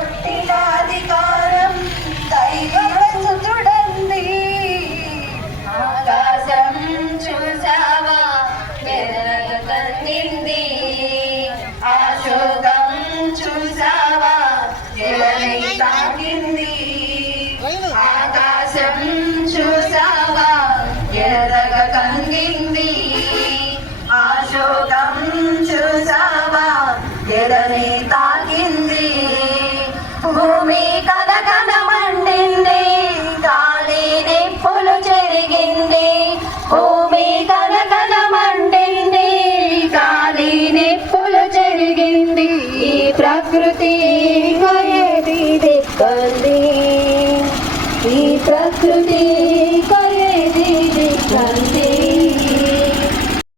అఖిలాధికారం దైవసుతుడంది ఆకాశం చూసావా కన్నింది అశోకం చూసావా తాకింది. ఆకాశం చూసావా ఎరగ కంగింది. అశోకం ఎడని ప్రకృతి కయది దిక్కంది ఈ ప్రకృతి